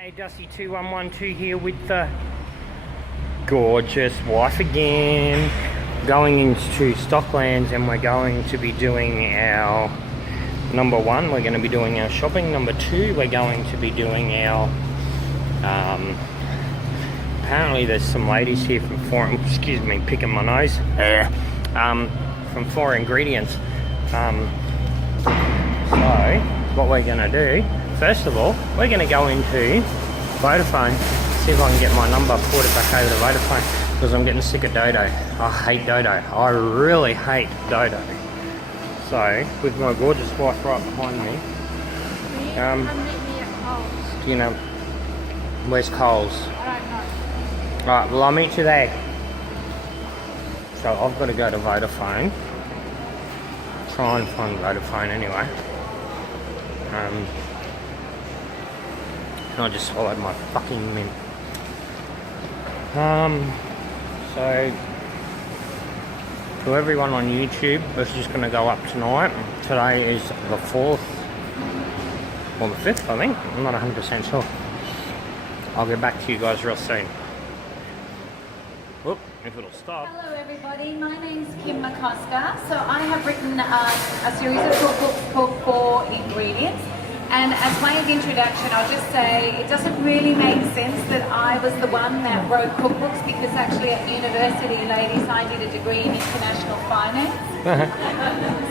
Hey, Dusty2112 here with the gorgeous wife again. Going into Stocklands and we're going to be doing our number one, we're going to be doing our shopping. Number two, we're going to be doing our apparently there's some ladies here from picking my nose from 4 Ingredients. So what we're going to do, first of all, we're going to go into Vodafone, see if I can get my number ported back over to Vodafone, because I'm getting sick of Dodo. I hate Dodo. I really hate Dodo. So, with my gorgeous wife right behind me, you know, where's Coles? I don't know. Right, well, I'll meet you there. So I've got to go to Vodafone. Try and find Vodafone anyway. And I just swallowed my fucking mint. So to everyone on YouTube, it's just going to go up tonight. Today is the 4th or the 5th, I think. I'm not 100% sure. I'll get back to you guys real soon. Whoop, if it'll stop. Hello everybody, my name's Mccosker. So I have written a series of cookbooks called 4 Ingredients. And as way of introduction, I'll just say it doesn't really make sense that I was the one that wrote cookbooks, because actually at university, ladies, I did a degree in international finance.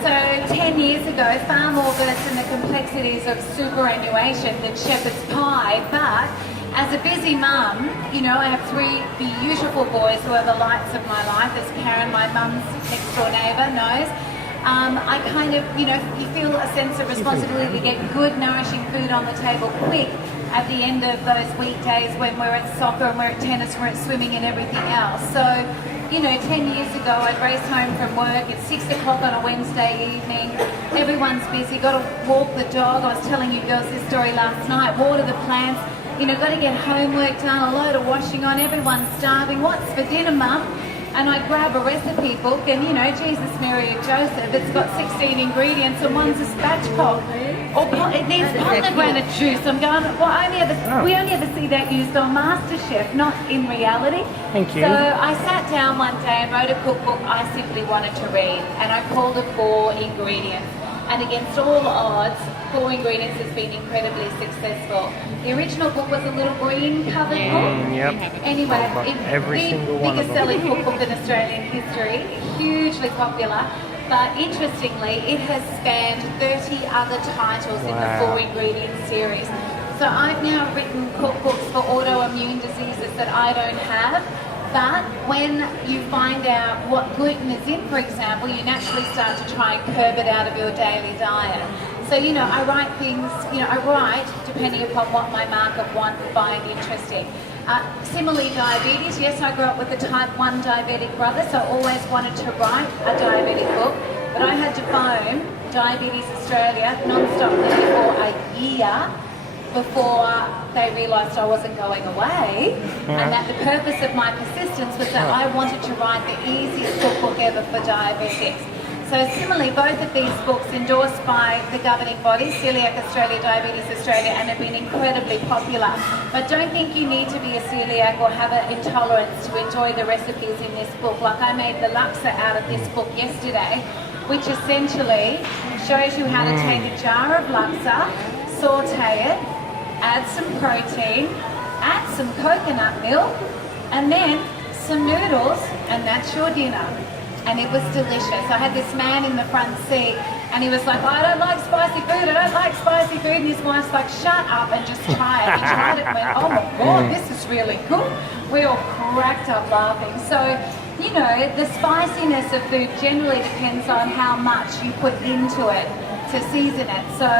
So 10 years ago, far more versed in the complexities of superannuation than shepherd's pie. But as a busy mum, you know, I have 3 beautiful boys who are the lights of my life, as Karen, my mum's next door neighbour, knows. I kind of, you know, you feel a sense of responsibility to get good, nourishing food on the table quick at the end of those weekdays when we're at soccer and we're at tennis, we're at swimming and everything else. So, you know, 10 years ago, I'd race home from work at 6 o'clock on a Wednesday evening. Everyone's busy, got to walk the dog. I was telling you girls this story last night, water the plants, you know, got to get homework done, a load of washing on, everyone's starving. What's for dinner, Mum? And I grab a recipe book and, you know, Jesus, Mary and Joseph, it's got 16 ingredients and one's a spatchcock. Or it needs pomegranate juice. I'm going, well, we only ever see that used on MasterChef, not in reality. Thank you. So I sat down one day and wrote a cookbook I simply wanted to read, and I called it 4 Ingredients. And against all odds, 4 Ingredients has been incredibly successful. The original book was a little green covered book. Yep. Anyway, it's the biggest selling cookbook in Australian history, hugely popular. But interestingly, it has spanned 30 other titles in the 4 Ingredient series. So I've now written cookbooks for autoimmune diseases that I don't have. But when you find out what gluten is in, for example, you naturally start to try and curb it out of your daily diet. So, you know, I write things, you know, I write depending upon what my market find interesting. Similarly, diabetes. Yes, I grew up with a type 1 diabetic brother, so I always wanted to write a diabetic book. But I had to phone Diabetes Australia non-stoply for a year before they realised I wasn't going away, and that the purpose of my persistence was that I wanted to write the easiest cookbook ever for diabetics. So similarly, both of these books endorsed by the governing body, Celiac Australia, Diabetes Australia, and have been incredibly popular. But don't think you need to be a celiac or have an intolerance to enjoy the recipes in this book. Like I made the laksa out of this book yesterday, which essentially shows you how to take a jar of laksa, saute it, add some protein, add some coconut milk, and then some noodles, and that's your dinner. And it was delicious. I had this man in the front seat, and he was like, I don't like spicy food, I don't like spicy food. And his wife's like, shut up and just try it. He tried it and went, oh my God, this is really good. We all cracked up laughing. So, you know, the spiciness of food generally depends on how much you put into it to season it. So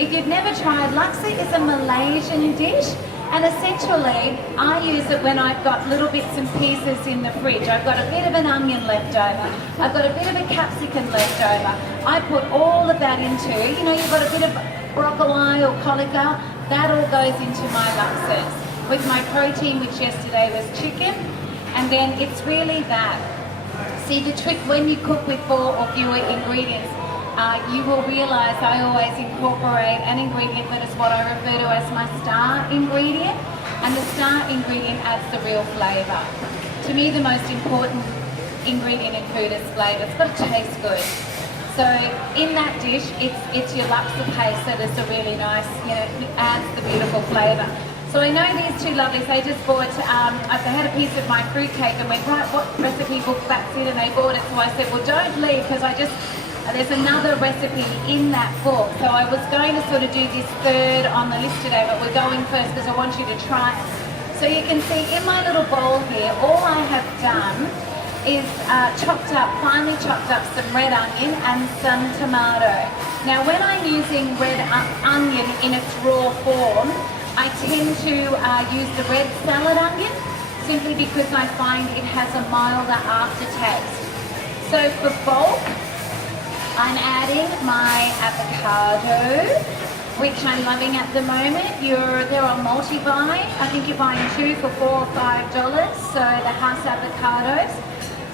if you've never tried, laksa is a Malaysian dish, and essentially I use it when I've got little bits and pieces in the fridge. I've got a bit of an onion left over, I've got a bit of a capsicum left over. I put all of that into, you know, you've got a bit of broccoli or cauliflower, that all goes into my laksas. With my protein, which yesterday was chicken, and then it's really that. See, the trick when you cook with 4 or fewer ingredients, you will realise I always incorporate an ingredient that is what I refer to as my star ingredient, and the star ingredient adds the real flavour. To me, the most important ingredient in food is flavour. It's got to taste good. So in that dish, it's your laksa paste that is a really nice, it adds the beautiful flavour. So I know these two lovelies, they just bought, they had a piece of my fruit cake and went, right, what recipe book that's in, and they bought it. So I said, well, don't leave, because there's another recipe in that book. So I was going to sort of do this third on the list today, but we're going first because I want you to try it. So you can see in my little bowl here, all I have done is finely chopped up some red onion and some tomato. Now when I'm using red onion in its raw form, I tend to use the red salad onion, simply because I find it has a milder aftertaste. So for bulk, I'm adding my avocado, which I'm loving at the moment. They're on multi-buy. I think you're buying 2 for $4 or $5. So the Hass avocados.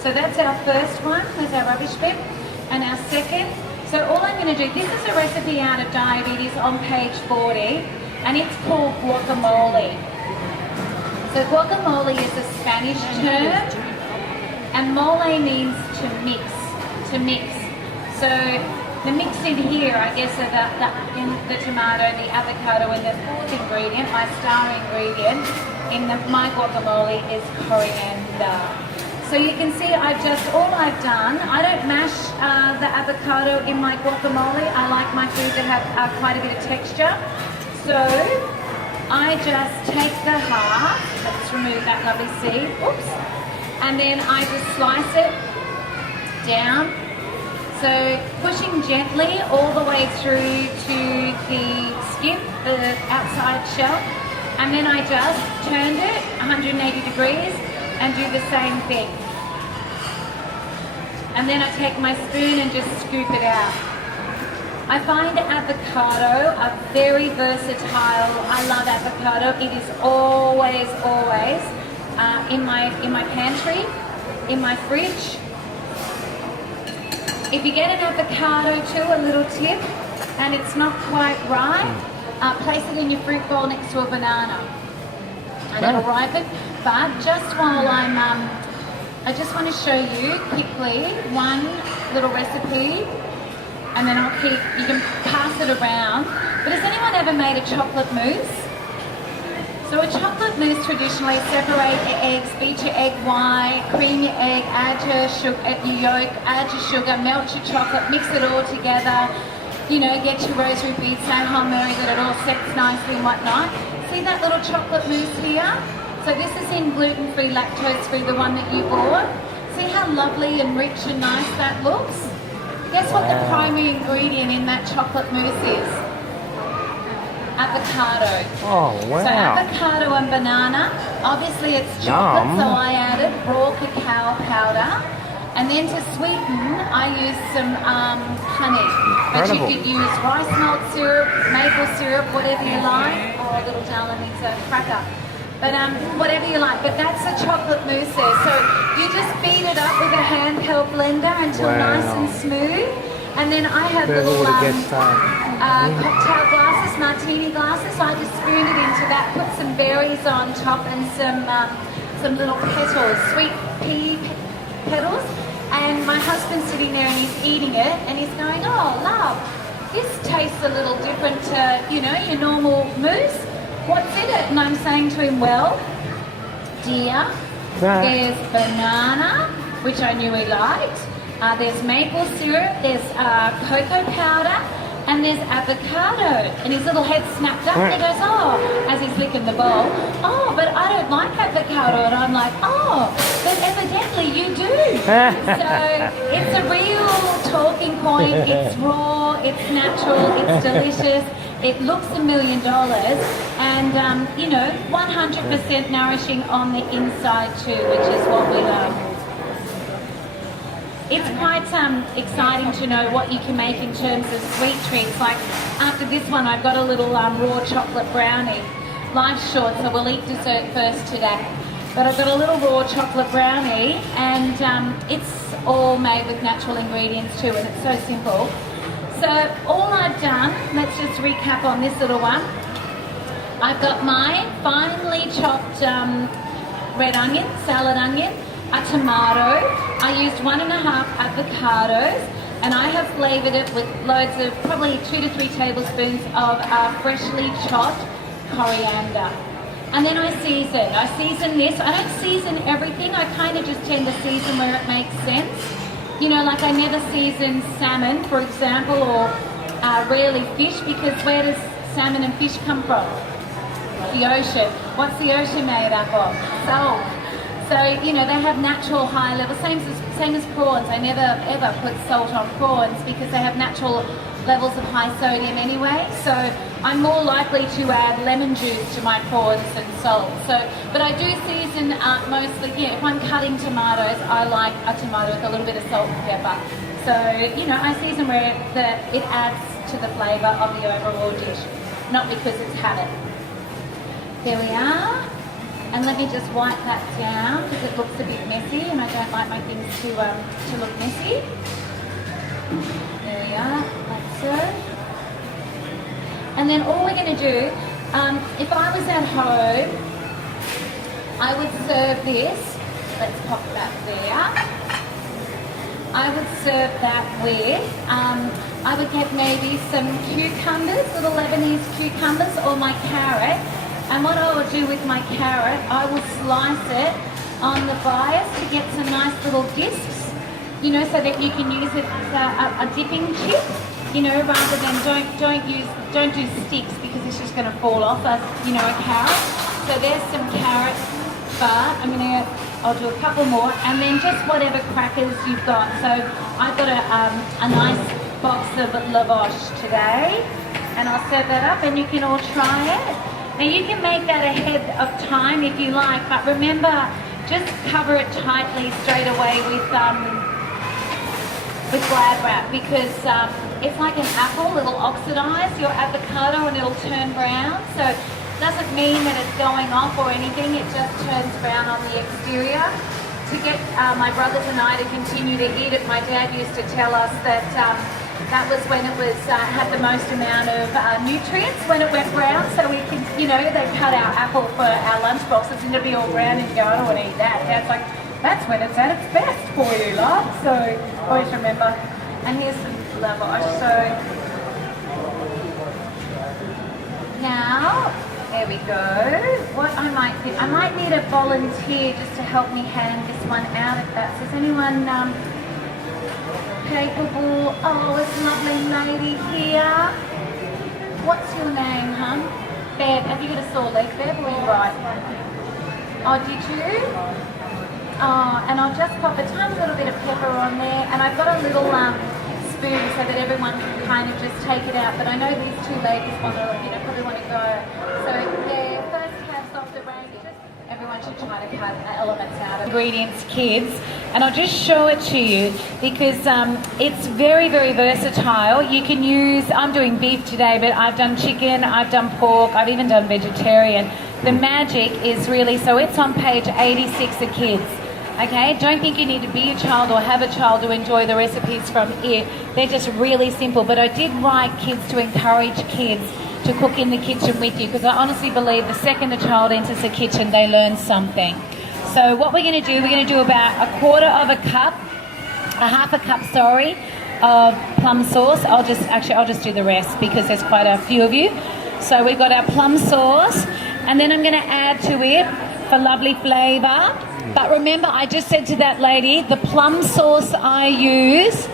So that's our first one, that's our rubbish bin. And our second, so all I'm going to do, this is a recipe out of Diabetes on page 40, and it's called guacamole. So guacamole is a Spanish term, and mole means to mix. So the mix in here, I guess, are the tomato, the avocado, and the fourth ingredient, my star ingredient in my guacamole is coriander. So you can see all I've done, I don't mash the avocado in my guacamole. I like my food to have quite a bit of texture. So I just take the half, let's remove that lovely seed, oops, and then I just slice it down. So pushing gently all the way through to the skin, the outside shell, and then I just turned it 180 degrees and do the same thing. And then I take my spoon and just scoop it out. I find avocado a very versatile. I love avocado. It is always in my pantry, in my fridge. If you get an avocado too, a little tip, and it's not quite ripe, place it in your fruit bowl next to a banana, and it'll ripen. But just while I just want to show you quickly one little recipe, and then you can pass it around. But has anyone ever made a chocolate mousse? So a chocolate mousse traditionally separate your eggs, beat your egg white, cream your egg, add your yolk, add your sugar, melt your chocolate, mix it all together, get your rosary beads, say Hail Mary that it all sets nicely and whatnot. See that little chocolate mousse here? So this is in gluten-free, lactose-free, the one that you bought. See how lovely and rich and nice that looks? Guess what the primary ingredient in that chocolate mousse is? Avocado. Oh, wow. So avocado and banana. Obviously it's chocolate, so I added raw cacao powder. And then to sweeten, I used some honey. But you could use rice malt syrup, maple syrup, whatever you like. Oh, little darling needs a cracker. But whatever you like. But that's a chocolate mousse there. So you just beat it up with a handheld blender until nice and smooth. And then I have little cocktail glasses, martini glasses. I just spooned it into that, put some berries on top and some little petals, sweet pea petals. And my husband's sitting there and he's eating it and he's going, oh, love, this tastes a little different to, your normal mousse. What's in it? And I'm saying to him, well, dear, there's banana, which I knew he liked. There's maple syrup, there's cocoa powder, and there's avocado. And his little head snapped up and he goes, oh, as he's licking the bowl, oh, but I don't like avocado. And I'm like, oh, but evidently you do. So it's a real talking point. It's raw, it's natural, it's delicious. It looks $1 million and, 100% nourishing on the inside too, which is what we love. It's quite exciting to know what you can make in terms of sweet treats. Like after this one, I've got a little raw chocolate brownie. Life's short, so we'll eat dessert first today. But I've got a little raw chocolate brownie and it's all made with natural ingredients too, and it's so simple. So all I've done, let's just recap on this little one. I've got my finely chopped red onion, salad onion, a tomato. I used 1.5 avocados, and I have flavoured it with loads of, probably 2 to 3 tablespoons of freshly chopped coriander. And then I season this. I don't season everything. I kind of just tend to season where it makes sense. You know, like I never season salmon, for example, or rarely fish, because where does salmon and fish come from? The ocean. What's the ocean made up of? Salt. So, you know, they have natural high levels, same as prawns. I never ever put salt on prawns because they have natural levels of high sodium anyway. So I'm more likely to add lemon juice to my prawns than salt. So, but I do season mostly, you know, if I'm cutting tomatoes, I like a tomato with a little bit of salt and pepper. So, you know, I season where it adds to the flavour of the overall dish, not because it's habit. There we are. And let me just wipe that down because it looks a bit messy and I don't like my things to look messy. There we are, like so. And then all we're going to do, if I was at home, I would serve this. Let's pop that there. I would serve that with, I would get maybe some cucumbers, little Lebanese cucumbers, or my carrot. And what I will do with my carrot, I will slice it on the bias to get some nice little discs, you know, so that you can use it as a dipping chip, you know, rather than don't do sticks because it's just going to fall off, as you know, a carrot. So there's some carrot bar. I'll do a couple more, and then just whatever crackers you've got. So I've got a nice box of lavash today, and I'll serve that up, and you can all try it. Now you can make that ahead of time if you like, but remember, just cover it tightly straight away with Glad wrap, because it's like an apple. It'll oxidize your avocado and it'll turn brown. So it doesn't mean that it's going off or anything. It just turns brown on the exterior. To get my brothers and I to continue to eat it, my dad used to tell us that that was when it was had the most amount of nutrients, when it went brown. So we can, you know, they cut our apple for our lunch boxes and it'll be all brown and you go, I don't want to eat that. Dad's like, that's when it's at its best for you, love. So always remember. And here's some lavash. So now, there we go. What I might need a volunteer just to help me hand this one out if that's, is anyone capable? Oh, it's a lovely lady here. What's your name, hon? Bev. Have you got a sore leg, Bev, or are you right? Oh, did you? Oh, and I'll just pop a tiny little bit of pepper on there, and I've got a little spoon so that everyone can kind of just take it out. But I know these two ladies want to, you know, probably want to go. So their first cabs off the range. Everyone should try to cut elements out of ingredients, kids, and I'll just show it to you because it's very, very versatile. You can use, I'm doing beef today, but I've done chicken, I've done pork, I've even done vegetarian. The magic is really, so it's on page 86 of kids. Okay, don't think you need to be a child or have a child to enjoy the recipes from it. They're just really simple, but I did write kids to encourage kids to cook in the kitchen with you, because I honestly believe the second a child enters the kitchen, they learn something. So what we're going to do, we're going to do about half a cup, of plum sauce. I'll just do the rest because there's quite a few of you. So we've got our plum sauce, and then I'm going to add to it for lovely flavour. But remember, I just said to that lady, the plum sauce I use,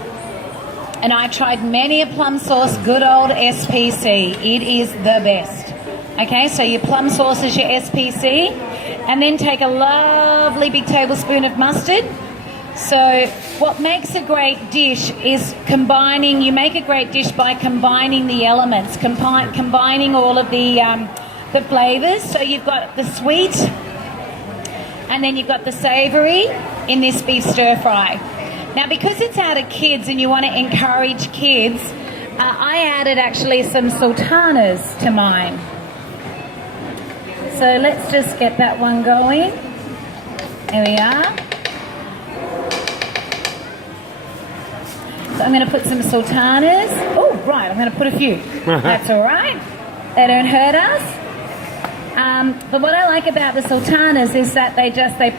and I tried many a plum sauce, good old SPC. It is the best. Okay, so your plum sauce is your SPC. And then take a lovely big tablespoon of mustard. So what makes a great dish is combining, you make a great dish by combining the elements, combining all of the flavours. So you've got the sweet, and then you've got the savoury in this beef stir fry. Now, because it's out of kids and you want to encourage kids, I added actually some sultanas to mine. So let's just get that one going. There we are. So I'm going to put some sultanas. Oh, right, I'm going to put a few. That's all right. They don't hurt us. But what I like about the sultanas is that they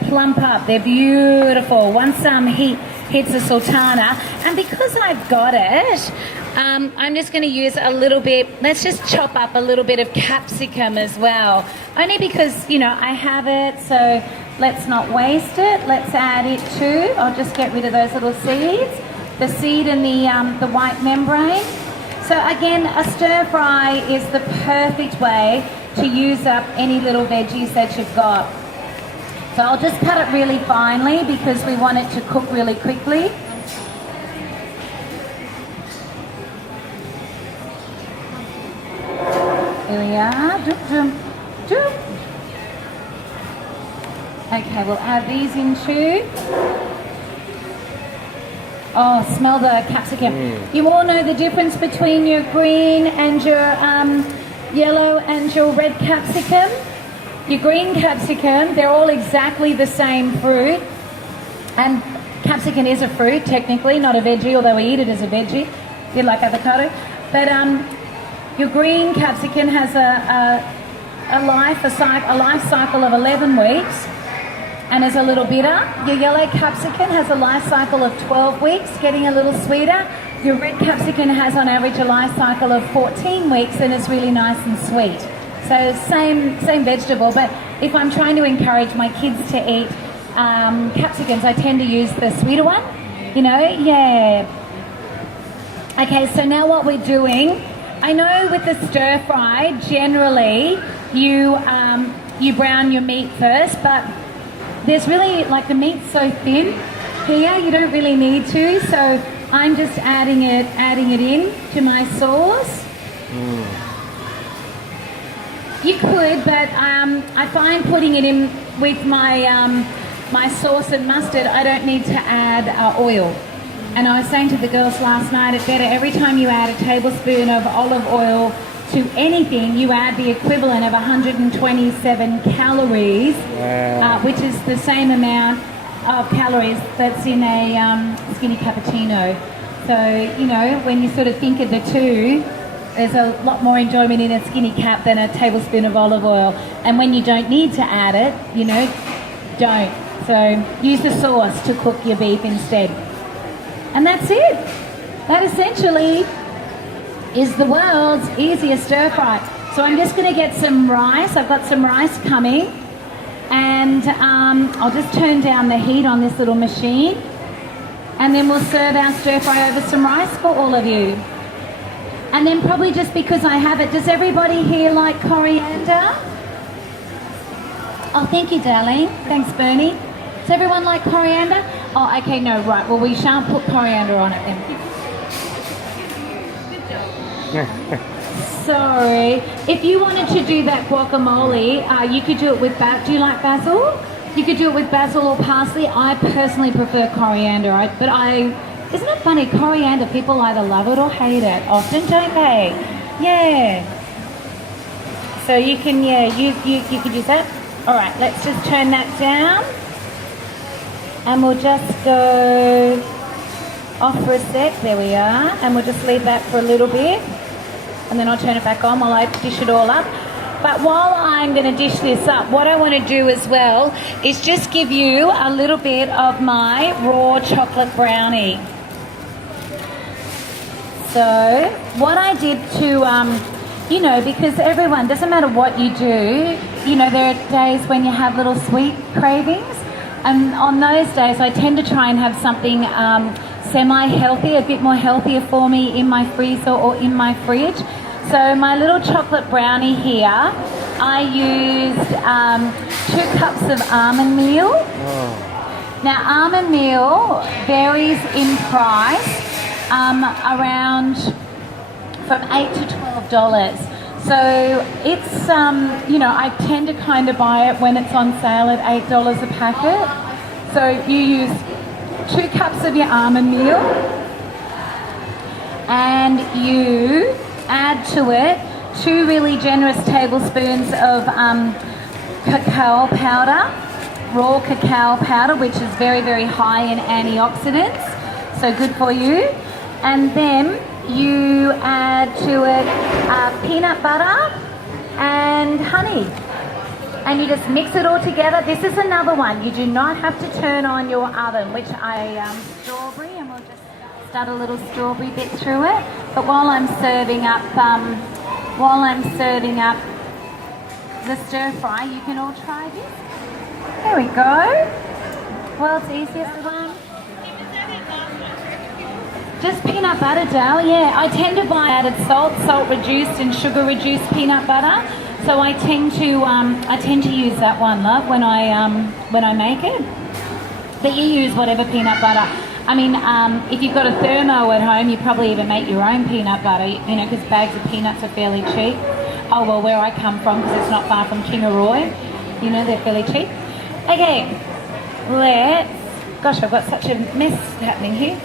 plump up. They're beautiful. Once heat hits the sultana, and because I've got it, I'm just going to use a little bit. Let's just chop up a little bit of capsicum as well. Only because, you know, I have it, so let's not waste it. Let's add it too. I'll just get rid of those little seeds. The seed and the white membrane. So again, a stir fry is the perfect way to use up any little veggies that you've got. So I'll just cut it really finely because we want it to cook really quickly. Here we are. Doop, doop, doop. Okay, we'll add these in too. Oh, smell the capsicum. You all know the difference between your green and your yellow and your red capsicum. Your green capsicum, they're all exactly the same fruit. And capsicum is a fruit, technically, not a veggie, although we eat it as a veggie, a bit like avocado. But your green capsicum has a life cycle of 11 weeks and is a little bitter. Your yellow capsicum has a life cycle of 12 weeks, getting a little sweeter. Your red capsicum has on average a life cycle of 14 weeks and is really nice and sweet. So same vegetable, but if I'm trying to encourage my kids to eat capsicums, I tend to use the sweeter one, you know, yeah. Okay, so now what we're doing, I know with the stir fry, generally you brown your meat first, but there's really, like the meat's so thin here, you don't really need to, so I'm just adding it in to my sauce. You could, but I find putting it in with my my sauce and mustard, I don't need to add oil. And I was saying to the girls last night, it's better every time you add a tablespoon of olive oil to anything, you add the equivalent of 127 calories, which is the same amount of calories that's in a skinny cappuccino. So, you know, when you sort of think of the two, there's a lot more enjoyment in a skinny cap than a tablespoon of olive oil. And when you don't need to add it, you know, don't. So use the sauce to cook your beef instead. And that's it. That essentially is the world's easiest stir fry. So I'm just going to get some rice. I've got some rice coming. And I'll just turn down the heat on this little machine. And then we'll serve our stir fry over some rice for all of you. And then probably just because I have it, does everybody here like coriander? Oh, thank you, darling. Thanks, Bernie. Does everyone like coriander? Oh, okay, no, right. Well, we shan't put coriander on it then. Sorry. If you wanted to do that guacamole, you could do it with basil. Do you like basil? You could do it with basil or parsley. I personally prefer coriander, isn't it funny? Coriander, people either love it or hate it. Often, don't they? Yeah. So you can, you could use that. All right, let's just turn that down. And we'll just go off for a sec. There we are. And we'll just leave that for a little bit. And then I'll turn it back on while I dish it all up. But while I'm going to dish this up, what I want to do as well is just give you a little bit of my raw chocolate brownie. So what I did to, you know, because everyone, doesn't matter what you do, you know, there are days when you have little sweet cravings. And on those days, I tend to try and have something semi-healthy, a bit more healthier for me in my freezer or in my fridge. So my little chocolate brownie here, I used 2 cups of almond meal. Oh. Now, almond meal varies in price around from $8 to $12. So it's, you know, I tend to kind of buy it when it's on sale at $8 a packet. So you use 2 cups of your almond meal and you add to it 2 really generous tablespoons of cacao powder, raw cacao powder, which is very, very high in antioxidants, so good for you. And then you add to it peanut butter and honey. And you just mix it all together. This is another one. You do not have to turn on your oven, which strawberry, and we'll just start a little strawberry bit through it. But while I'm serving up the stir fry, you can all try this. There we go. World's easiest one. Just peanut butter, Dale. Yeah, I tend to buy added salt reduced and sugar reduced peanut butter. So I tend to use that one, love, when I make it. But you use whatever peanut butter. I mean, if you've got a thermo at home, you probably even make your own peanut butter, you know, because bags of peanuts are fairly cheap. Oh, well, where I come from, because it's not far from Kingaroy, you know, they're fairly cheap. Okay, gosh, I've got such a mess happening here.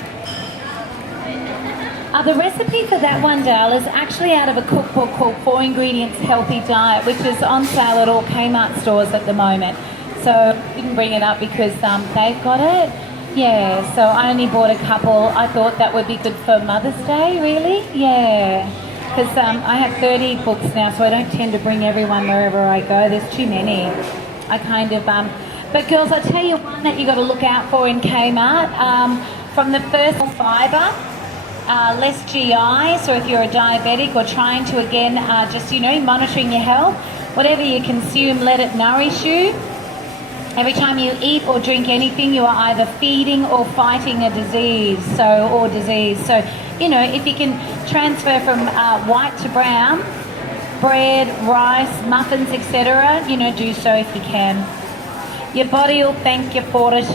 The recipe for that one, Dale, is actually out of a cookbook called 4 Ingredients Healthy Diet, which is on sale at all Kmart stores at the moment. So I didn't bring it up because they've got it. Yeah, so I only bought a couple. I thought that would be good for Mother's Day, really. Yeah, because I have 30 books now, so I don't tend to bring everyone wherever I go. There's too many. I kind of... But girls, I'll tell you one that you got to look out for in Kmart. From the first fibre, less GI, so if you're a diabetic or trying to, again, just, you know, monitoring your health, whatever you consume, let it nourish you. Every time you eat or drink anything, you are either feeding or fighting a disease. So, you know, if you can transfer from white to brown, bread, rice, muffins, etc., you know, do so if you can. Your body will thank you for it.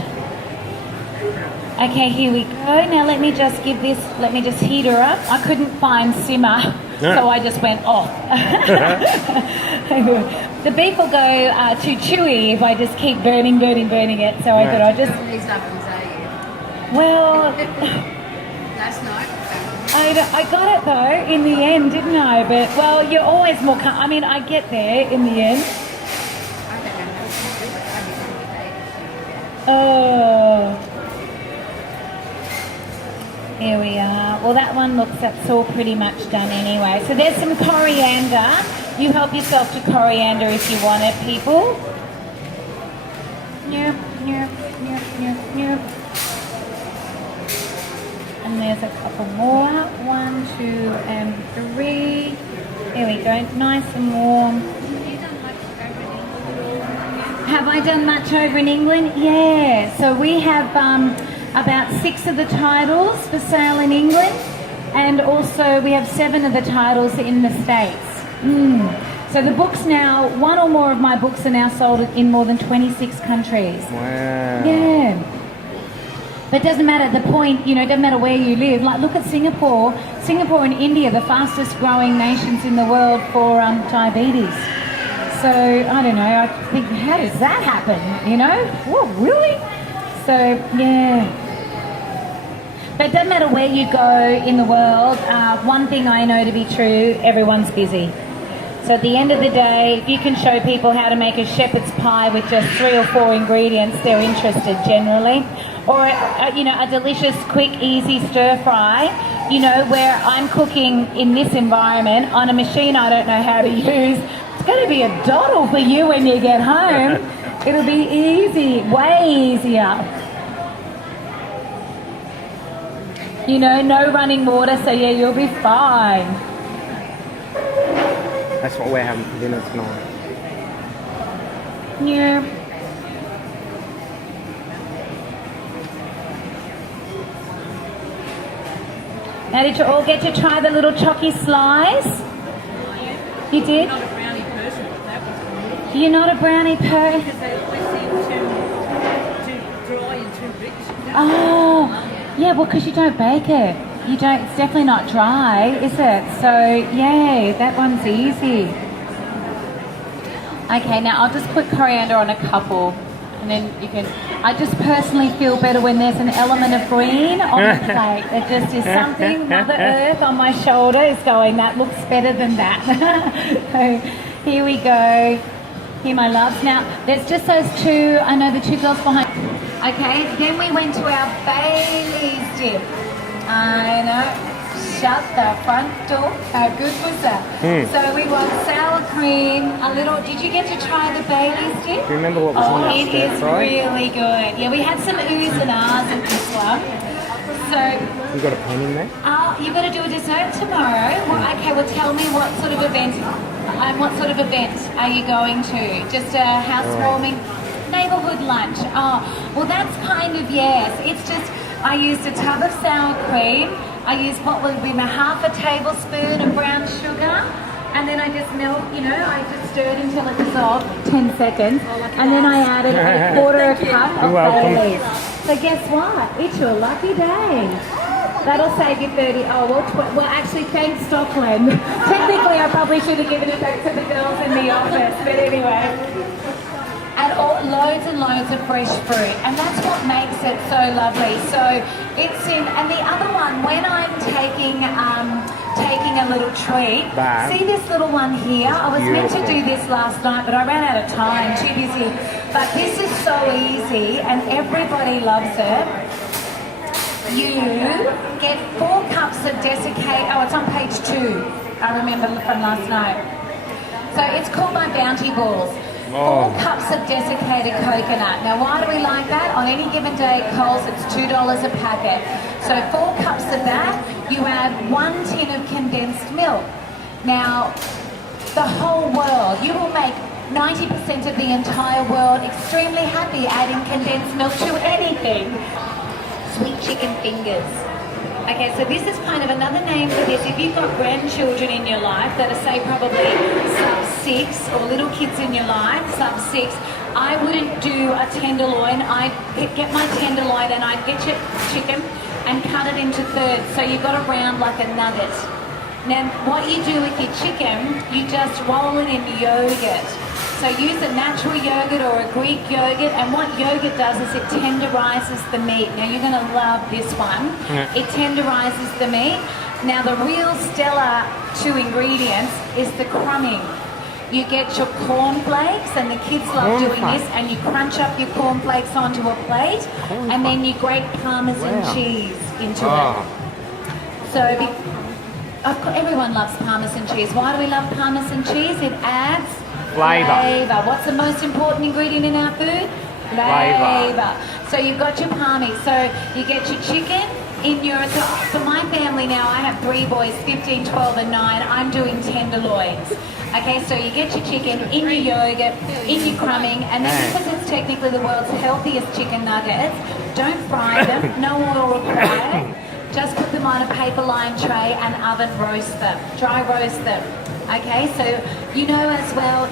Okay, here we go. Now let me just heat her up. I couldn't find simmer, so I just went off. The beef will go too chewy if I just keep burning it. So I thought I'd just... Well... Last night? I got it though, in the end, didn't I? But, well, you're always more... I mean, I get there in the end. Oh... Here we are. Well, that one that's all pretty much done anyway. So there's some coriander. You help yourself to coriander if you want it, people. Yep. And there's a couple more. 1, 2, and 3. There we go. Nice and warm. Have I done much over in England? Yeah. So we have... about 6 of the titles for sale in England, and also we have 7 of the titles in the States. So the books now, 1 or more of my books are now sold in more than 26 countries. Wow. Yeah. But it doesn't matter, the point, you know, it doesn't matter where you live. Like, look at Singapore. Singapore and India, the fastest growing nations in the world for diabetes. So, I don't know, I think, how does that happen, you know? Whoa, really? So, yeah. But it doesn't matter where you go in the world, one thing I know to be true, everyone's busy. So at the end of the day, if you can show people how to make a shepherd's pie with just 3 or 4 ingredients, they're interested generally. Or, you know, a delicious, quick, easy stir fry, you know, where I'm cooking in this environment on a machine I don't know how to use. It's going to be a doddle for you when you get home. It'll be easy, way easier. You know, no running water, so yeah, you'll be fine. That's what we're having for dinner tonight. Yeah. Now, did you all get to try the little chocky slice? You did? I'm not a brownie person, but that was good. You're not a brownie person? Because they seem too dry and too rich. Oh, yeah, well, because you don't bake it. You don't, it's definitely not dry, is it? So, yay, that one's easy. Okay, now I'll just put coriander on a couple, and then you can... I just personally feel better when there's an element of green on the plate. It just is something, Mother Earth on my shoulder is going, that looks better than that. So, here we go. Here, my loves. Now, there's just those 2, I know the 2 girls behind. Okay, then we went to our Bailey's dip. I know, shut the front door. How good was that? So we want sour cream, a little. Did you get to try the Bailey's dip? Do you remember what was in that it stir is fry? really good. Yeah, we had some oohs and ahs in this one. So, You got a pen in there? you're going to do a dessert tomorrow. Well, okay, well tell me what sort of event are you going to? Just a housewarming neighbourhood lunch. Oh, well that's kind of, yes. It's just, I used a tub of sour cream. I used what would be half a tablespoon of brown sugar. And then I just I just stirred until it dissolved, 10 seconds. And then I added a quarter of a cup of Bailey's. So guess what? It's your lucky day. That'll save you 30. Well, actually, thanks, Stockland. Technically, I probably should have given it back to the girls in the office, but anyway. And loads and loads of fresh fruit, and that's what makes it so lovely. So it's and the other one, when I'm taking a little treat, see this little one here? I was meant to do this last night, but I ran out of time, too busy. But this is so easy, and everybody loves it. You get 4 cups of desiccated, it's on page 2, I remember from last night. So it's called my Bounty Balls. 4 cups of desiccated coconut. Now why do we like that? On any given day at Coles it's $2 a packet. So 4 cups of that, you add 1 tin of condensed milk. Now, the whole world, you will make 90% of the entire world extremely happy adding condensed milk to anything. Sweet chicken fingers. Okay, so this is kind of another name for this. If you've got grandchildren in your life that are, say, probably sub-6, or little kids in your life, sub-6, I wouldn't do a tenderloin. I'd get my tenderloin and I'd get your chicken and cut it into thirds. So you've got a round like a nugget. Now, what you do with your chicken, you just roll it in yogurt. So use a natural yogurt or a Greek yogurt, and what yogurt does is it tenderizes the meat. Now you're going to love this one. It tenderizes the meat. Now the real stellar 2 ingredients is the crumbing. You get your cornflakes, and the kids love doing this, and you crunch up your cornflakes onto a plate, and then you grate Parmesan cheese into it. So of course, everyone loves Parmesan cheese. Why do we love Parmesan cheese? It adds flavour. What's the most important ingredient in our food? Flavour. So you've got your palmy. So you get your chicken in your... So for my family now, I have 3 boys, 15, 12 and 9. I'm doing tenderloins. Okay, so you get your chicken in your yogurt, in your crumbing, and then because it's technically the world's healthiest chicken nuggets, don't fry them, no oil required. Just put them on a paper lined tray and oven roast them, dry roast them. Okay, so you know as well,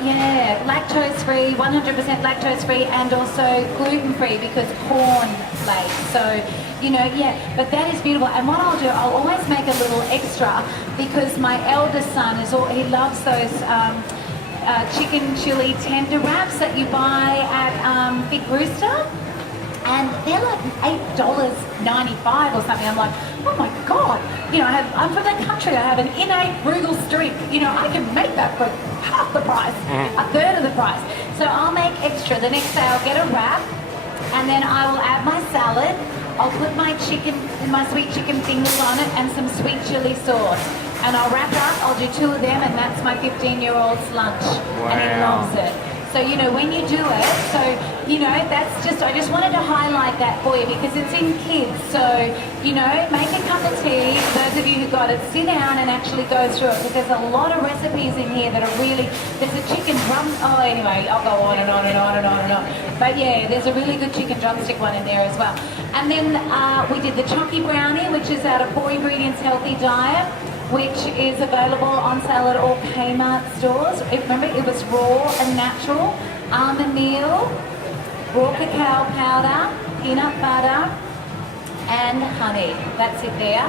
lactose free, 100% lactose free, and also gluten free because corn flakes. So, but that is beautiful. And what I'll do, I'll always make a little extra because my eldest son he loves those chicken chili tender wraps that you buy at Big Rooster. And they're like $8.95 or something. I'm like, oh my God. I'm from the country. I have an innate frugal streak. I can make that for half the price, a third of the price. So I'll make extra. The next day I'll get a wrap, and then I will add my salad. I'll put my chicken, my sweet chicken fingers on it, and some sweet chili sauce. And I'll wrap up. I'll do 2 of them, and that's my 15-year-old's lunch. And he loves it. So, when you do it, so, that's just, I just wanted to highlight that for you because it's in kids. So, make a cup of tea. Those of you who got it, sit down and actually go through it because there's a lot of recipes in here that are really, there's a chicken drum, anyway, I'll go on and on and on and on and on. But yeah, there's a really good chicken drumstick one in there as well. And then we did the Chocky Brownie, which is out of 4 ingredients healthy diet, which is available on sale at all Kmart stores. Remember, it was raw and natural, almond meal, raw cacao powder, peanut butter, and honey. That's it there.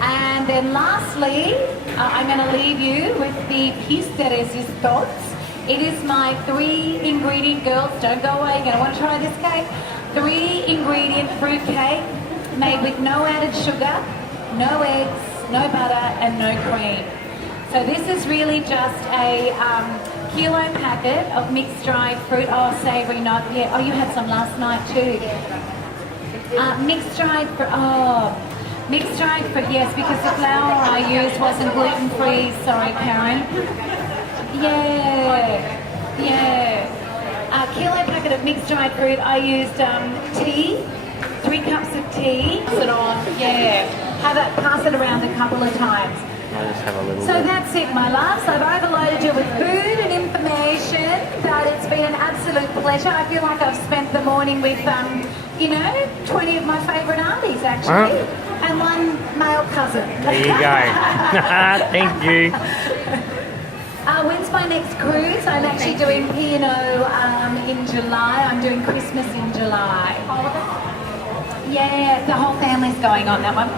And then lastly, I'm going to leave you with the piece de resistance. It is my 3-ingredient, girls, don't go away, you're going to want to try this cake. 3-ingredient fruit cake made with no added sugar, no eggs, no butter and no cream. So this is really just a kilo packet of mixed dried fruit. Savoury, you had some last night too. Mixed dried fruit, Mixed dried fruit, yes, because the flour I used wasn't gluten-free. Sorry, Karen. Yeah. A kilo packet of mixed dried fruit. I used tea, 3 cups of tea. Pass it on, pass it around a couple of times. I'll just have a little So bit. that's it, my loves. I've overloaded you with food and information, but it's been an absolute pleasure. I feel like I've spent the morning with, 20 of my favourite aunties, actually, and 1 male cousin. There you go. Thank you. When's my next cruise? I'm actually doing P&O in July. I'm doing Christmas in July. Yeah, the whole family's going on that one.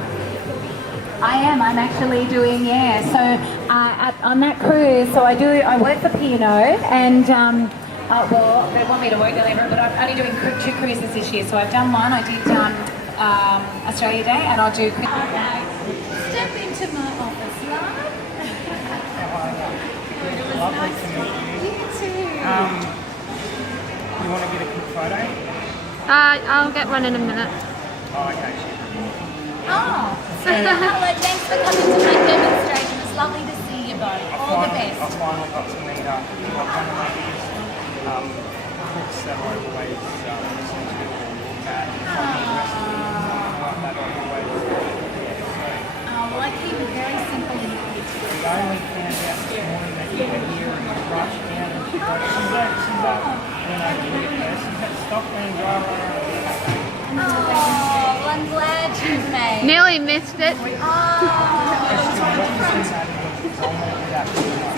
I am. I'm actually doing, So on that cruise, so I work for P&O and, well, they want me to work there, but I'm only doing 2 cruises this year. So I've done one. I did Australia Day and I'll do... Step into my office, love. Lovely to meet you. You too. You want to get a quick photo? I'll get one in a minute. Oh, okay. Oh, hello, thanks for coming to my demonstration. It's lovely to see you both. All the best. I finally got to meet one of my biggest cooks that I always listen to or look at. Well, I keep it very simple in the kids. We only found out this morning that you were here and we rushed down and she's like, she's stop being Oh, I'm glad you made. Nearly missed it.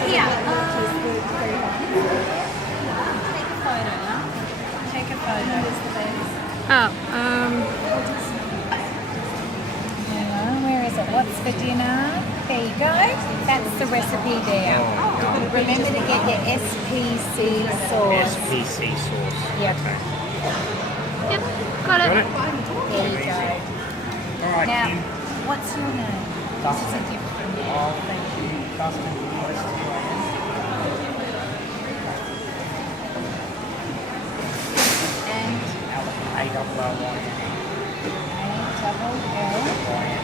Yeah. Take a photo. Oh, Where is it? What's for dinner? There you go. That's the recipe there. Remember to get your SPC sauce. SPC sauce. Yep. yep, got it. Got it? There you go. All right, Now, Kim. what's your name? Dustin. This is a different Oh, thank you. Dustin, nice to meet you. And A-double-L-Y-N. A-double-L.